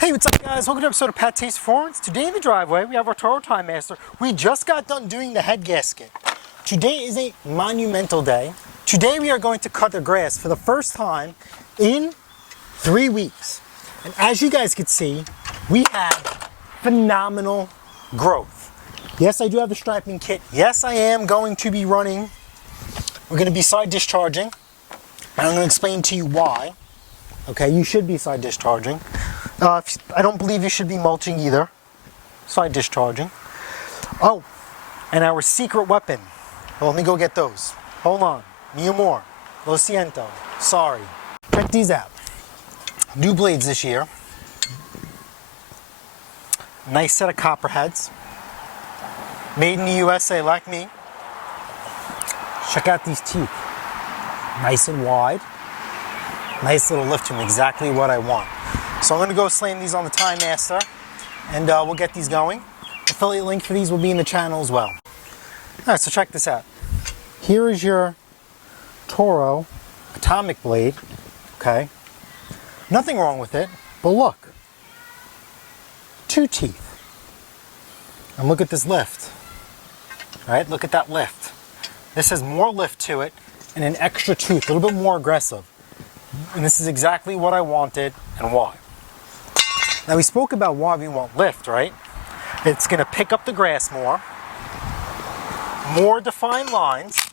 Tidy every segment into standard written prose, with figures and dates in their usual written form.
Hey, what's up guys? Welcome to an episode of PATTAY'S Performance. Today in the driveway, we have our Toro Time Master. We just got done doing the head gasket. Today is a monumental day. Today we are going to cut the grass for the first time in 3 weeks. And as you guys can see, we have phenomenal growth. Yes, I do have the striping kit. Yes, I am going to be running. We're going to be side discharging. And I'm going to explain to you why. Okay, you should be side discharging. I don't believe you should be mulching either. Side discharging. Oh, and our secret weapon. Well, let me go get those. Hold on. Mio more. Lo siento. Sorry. Check these out. New blades this year. Nice set of Copperheads. Made in the USA like me. Check out these teeth. Nice and wide. Nice little lift to them. Exactly what I want. So I'm going to go slam these on the Time Master, and we'll get these going. Affiliate link for these will be in the channel as well. Alright, so check this out. Here is your Toro atomic blade, okay? Nothing wrong with it, but look. 2 teeth. And look at this lift. Alright, look at that lift. This has more lift to it and an extra tooth, a little bit more aggressive. And this is exactly what I wanted and why. Now we spoke about why we want lift, right? It's going to pick up the grass more defined lines,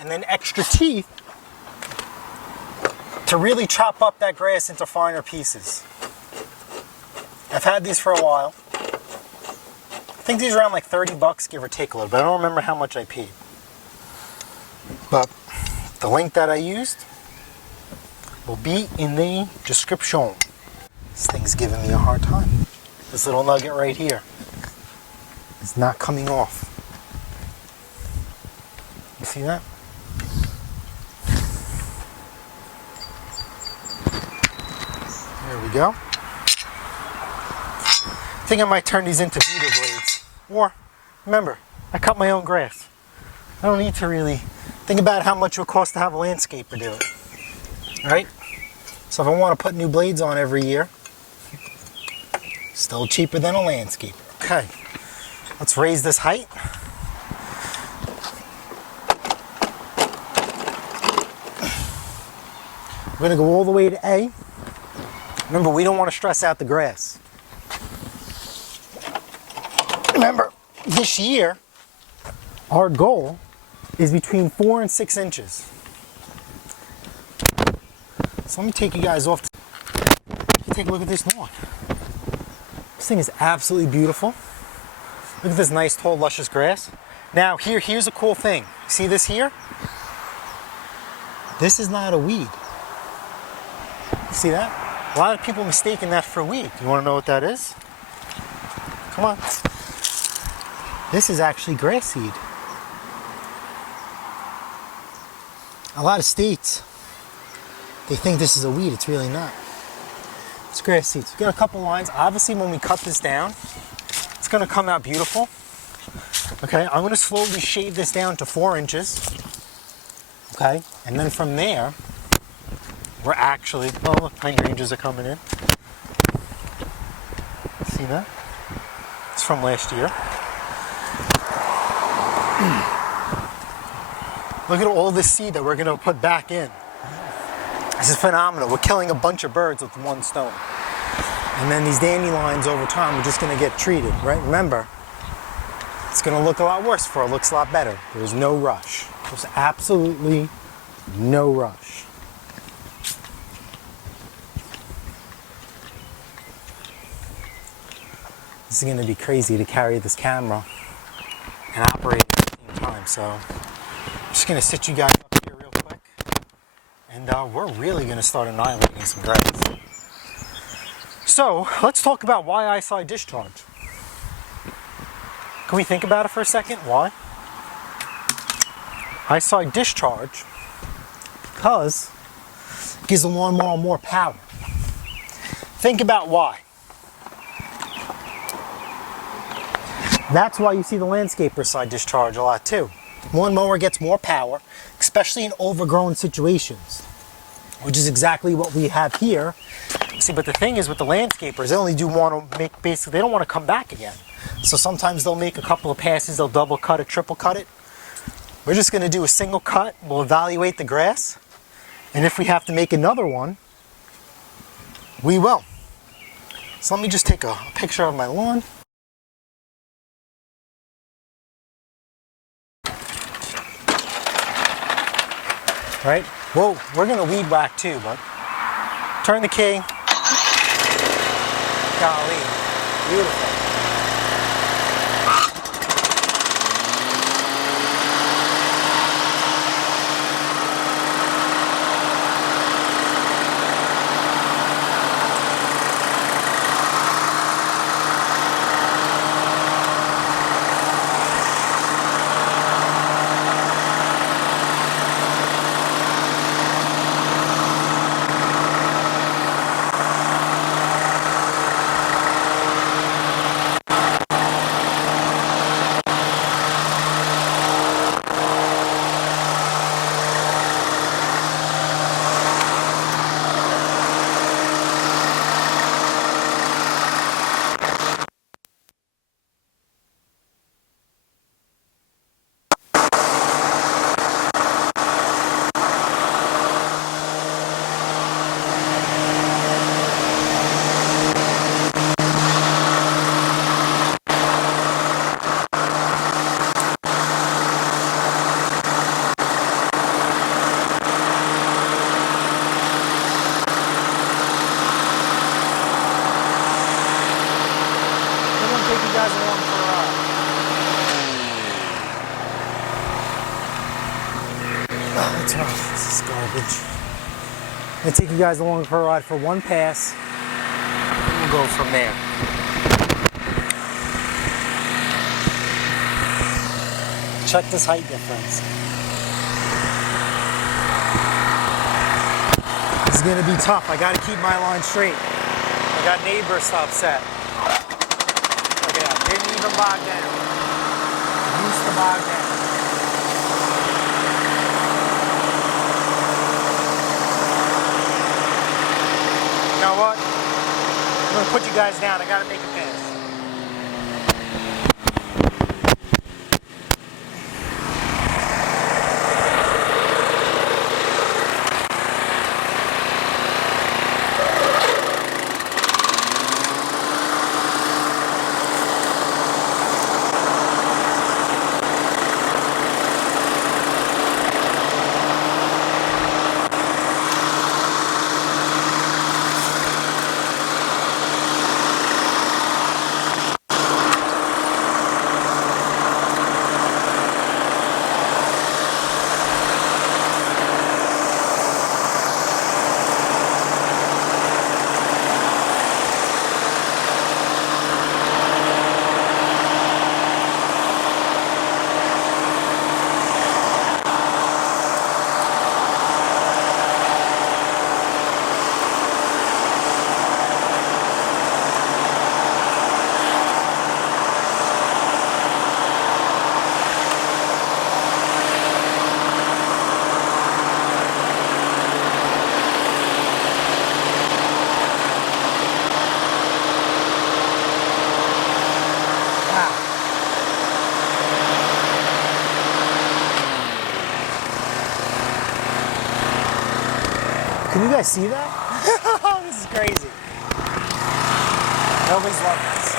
and then extra teeth to really chop up that grass into finer pieces. I've had these for a while. I think these are around like 30 bucks, give or take a little bit. I don't remember how much I paid. But the link that I used will be in the description. This thing's giving me a hard time. This little nugget right here is not coming off. You see that? There we go. I think I might turn these into beater blades. Or, remember, I cut my own grass. I don't need to really think about how much it would cost to have a landscaper do it. Right? So if I want to put new blades on every year, still cheaper than a landscaper. Okay, let's raise this height. We're going to go all the way to A. Remember, we don't want to stress out the grass. Remember, this year, our goal is between 4 and 6 inches. So let me take you guys off. Take a look at this lawn. This thing is absolutely beautiful. Look at this nice, tall, luscious grass. Now, here's a cool thing. See this here? This is not a weed. See that? A lot of people mistaking that for a weed. You want to know what that is? Come on. This is actually grass seed. A lot of states, they think this is a weed. It's really not. It's grass seeds. We got a couple lines. Obviously, when we cut this down, it's going to come out beautiful. Okay, I'm going to slowly shave this down to 4 inches. Okay, and then from there, we're actually, oh look, pine ranges are coming in. See that? It's from last year. Look at all this seed that we're going to put back in. This is phenomenal. We're killing a bunch of birds with one stone. And then these dandelions over time are just going to get treated, right? Remember, it's going to look a lot worse before it looks a lot better. There's no rush. There's absolutely no rush. This is going to be crazy to carry this camera and operate at the same time. So I'm just going to sit you guys up here real quick. And we're really going to start annihilating some grass. So let's talk about why I side discharge. Can we think about it for a second? Why? I side discharge because it gives the lawnmower more power. Think about why. That's why you see the landscaper side discharge a lot too. Lawnmower gets more power, especially in overgrown situations. which is exactly what we have here. See, but the thing is with the landscapers, they only do want to make, basically, they don't want to come back again. So sometimes they'll make a couple of passes, they'll double cut it, triple cut it. We're just going to do a single cut. We'll evaluate the grass. And if we have to make another one, we will. So let me just take a picture of my lawn. Right? Whoa, we're going to weed whack too, but turn the key. Golly, beautiful. That's rough. This is garbage. I'm going to take you guys along for a ride for one pass, and we'll go from there. Check this height difference. This is going to be tough. I got to keep my line straight. I got neighbors to upset. Look at that. Didn't even bog down. Used to bog down. You know what? I'm going to put you guys down. I got to make a pass. Can you guys see that? This is crazy. I always love this.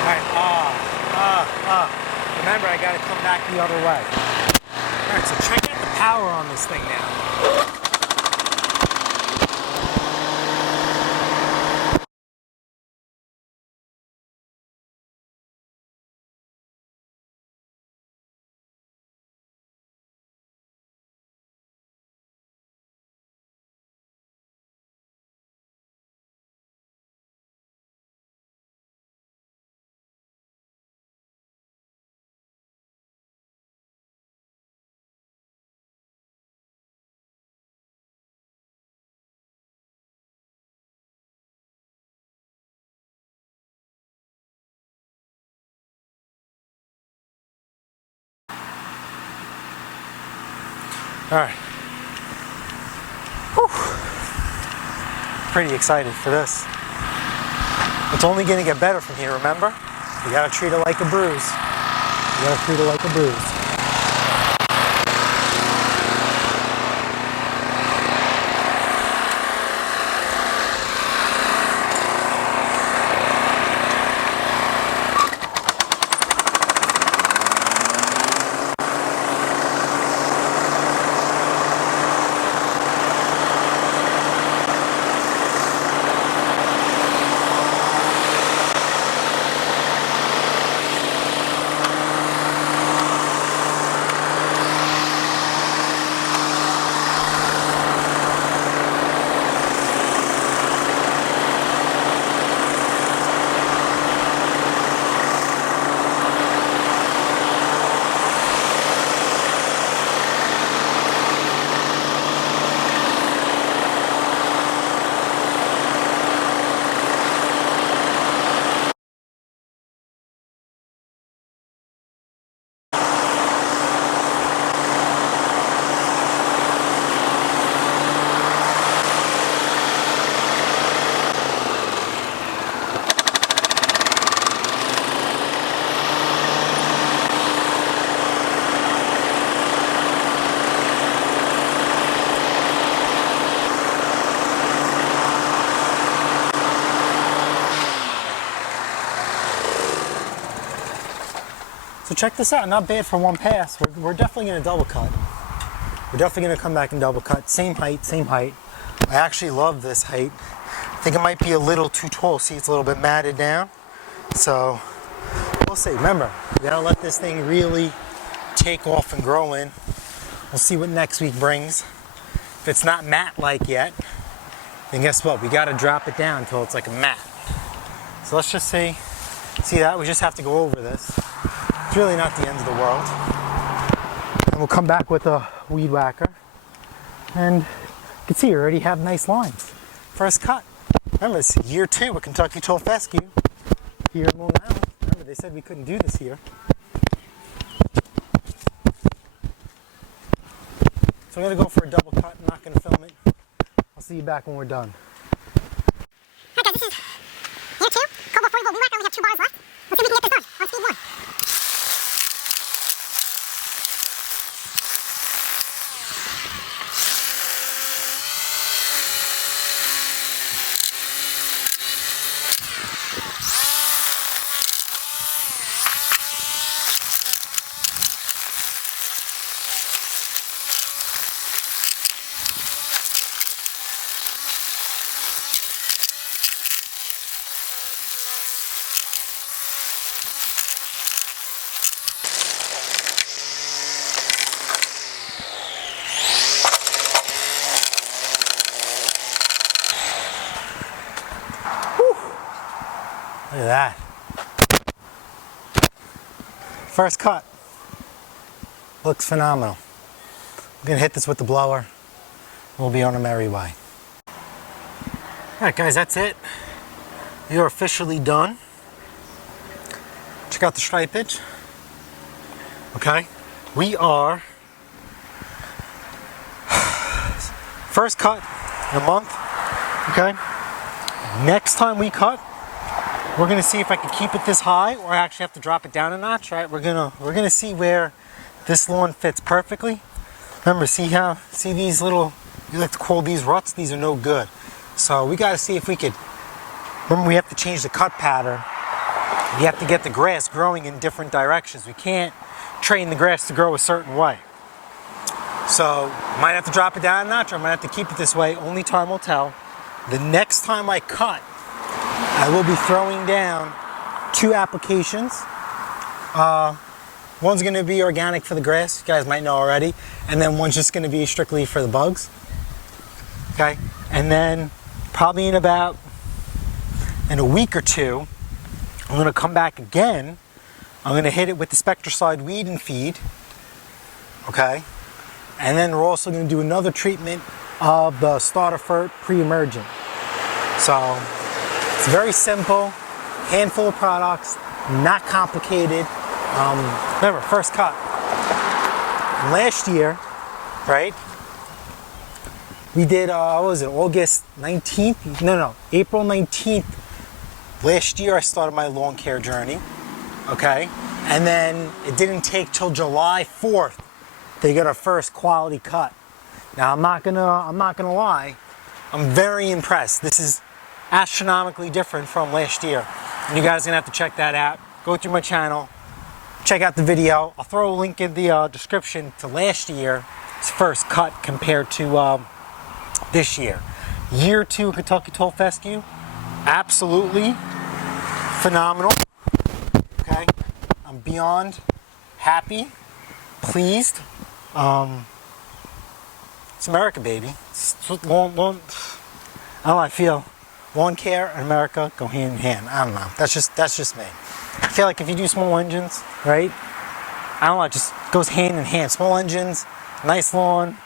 Alright, remember, I gotta come back the other way. Alright, so check out the power on this thing now. All right. Whew. Pretty excited for this. It's only gonna get better from here, remember? You gotta treat it like a bruise. You gotta treat it like a bruise. So check this out, not bad for one pass. We're definitely gonna double cut. We're definitely gonna come back and double cut. Same height, same height. I actually love this height. I think it might be a little too tall. See, it's a little bit matted down. So we'll see. Remember, you gotta let this thing really take off and grow in. We'll see what next week brings. If it's not mat-like yet, then guess what? We gotta drop it down until it's like a mat. So let's just see that? We just have to go over this. It's really not the end of the world. And we'll come back with a weed whacker. And you can see, you already have nice lines. First cut. Remember, it's year 2 with Kentucky Tall Fescue here in Long Island. Remember, they said we couldn't do this here. So I'm gonna go for a double cut. I'm not gonna film it. I'll see you back when we're done. Hi guys, this is year 2. Go before you go. We only have 2 bars left. Let's see if we can get this done on speed 1. Look at that. First cut. Looks phenomenal. I'm gonna hit this with the blower. We'll be on a merry way. Alright guys, that's it. You're officially done. Check out the stripage. Okay. We are first cut in a month. Okay. Next time we cut, we're gonna see if I can keep it this high or I actually have to drop it down a notch, right? We're gonna see where this lawn fits perfectly. Remember, see these little, you like to call these ruts? These are no good. So we gotta see if we could, remember we have to change the cut pattern. We have to get the grass growing in different directions. We can't train the grass to grow a certain way. So might have to drop it down a notch or I might have to keep it this way. Only time will tell. The next time I cut, I will be throwing down 2 applications. One's going to be organic for the grass, you guys might know already, and then one's just going to be strictly for the bugs. Okay, and then probably in a week or 2, I'm going to come back again. I'm going to hit it with the Spectracide weed and feed. Okay, and then we're also going to do another treatment of the starter fert pre-emergent. So it's very simple, handful of products, not complicated. Remember, first cut. Last year, right? We did, what was it, August 19th? No, April 19th. Last year I started my lawn care journey, okay? And then it didn't take till July 4th to get our first quality cut. Now I'm not gonna lie, I'm very impressed. This is astronomically different from last year. And you guys are gonna have to check that out. Go through my channel, check out the video. I'll throw a link in the description to last year's first cut compared to this year. Year 2 Kentucky 12 Fescue, absolutely phenomenal. Okay, I'm beyond happy, pleased. It's America, baby. I don't know how I feel. Lawn care and America go hand in hand. I don't know. That's just me. I feel like if you do small engines, right? I don't know. It just goes hand in hand. Small engines, nice lawn,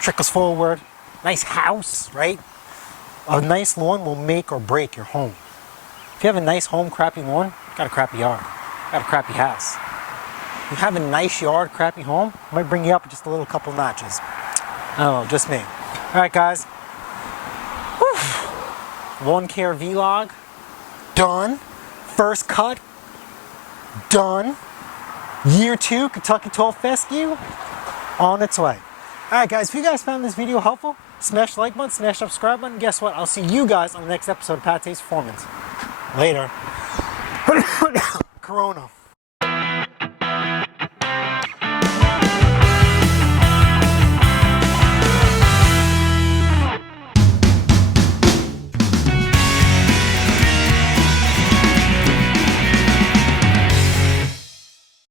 trickles forward. Nice house, right? A nice lawn will make or break your home. If you have a nice home, crappy lawn, you got a crappy yard, you got a crappy house. If you have a nice yard, crappy home, it might bring you up just a little couple notches. I don't know, just me. All right, guys. Whew. Lawn care vlog, done. First cut, done. Year 2 Kentucky 12 Fescue, on its way. All right, guys, if you guys found this video helpful, smash the like button, smash the subscribe button. Guess what? I'll see you guys on the next episode of PATTAY'S Performance. Later. Corona.